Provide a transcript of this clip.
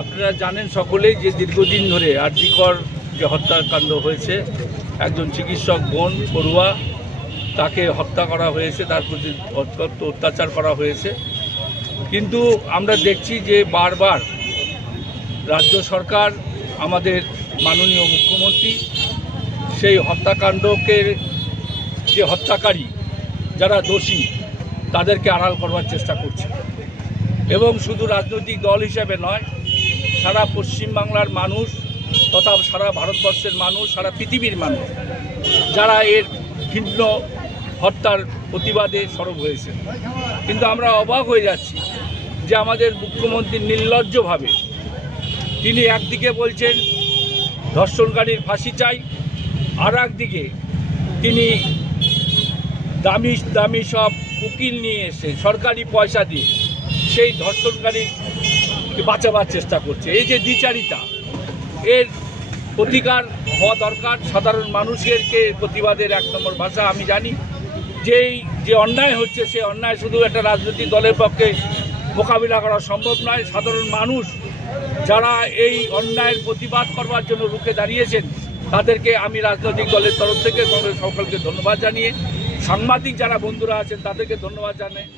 আপনারা জানেন সকলেই যে দীর্ঘদিন ধরে আরজিকর যে হত্যাকাণ্ড হয়েছে, একজন চিকিৎসক বোন পড়ুয়া তাকে হত্যা করা হয়েছে, তার প্রতি অত্যাচার করা হয়েছে। কিন্তু আমরা দেখছি যে বারবার রাজ্য সরকার, আমাদের মাননীয় মুখ্যমন্ত্রী সেই হত্যাকাণ্ডকে, যে হত্যাকারী যারা দোষী তাদেরকে আড়াল করবার চেষ্টা করছে। এবং শুধু রাজনৈতিক দল হিসেবে নয়, সারা পশ্চিমবাংলার মানুষ তথা সারা ভারতবর্ষের মানুষ, সারা পৃথিবীর মানুষ যারা এর ঘৃণ্য হত্যার প্রতিবাদে সরব হয়েছে। কিন্তু আমরা অবাক হয়ে যাচ্ছি যে আমাদের মুখ্যমন্ত্রী নির্লজ্জভাবে তিনি একদিকে বলছেন ধর্ষণকারীর ফাঁসি চাই, আর একদিকে তিনি দামি দামি সব উকিল নিয়ে এসে সরকারি পয়সা দিয়ে সেই ধর্ষণকারীকে বাঁচাবার চেষ্টা করছে। এই যে দ্বিচারিতা, এর প্রতিকার হওয়া দরকার। সাধারণ মানুষের প্রতিবাদের এক নম্বর ভাষা। আমি জানি যে অন্যায় হচ্ছে, সে অন্যায় শুধু একটা রাজনৈতিক দলের পক্ষে মোকাবিলা করা সম্ভব নয়। সাধারণ মানুষ যারা এই অন্যায়ের প্রতিবাদ করবার জন্য রুখে দাঁড়িয়েছেন, তাদেরকে আমি রাজনৈতিক দলের তরফ থেকে সকলকে ধন্যবাদ জানিয়ে, সাংবাদিক যারা বন্ধুরা আছেন তাদেরকে ধন্যবাদ জানাই।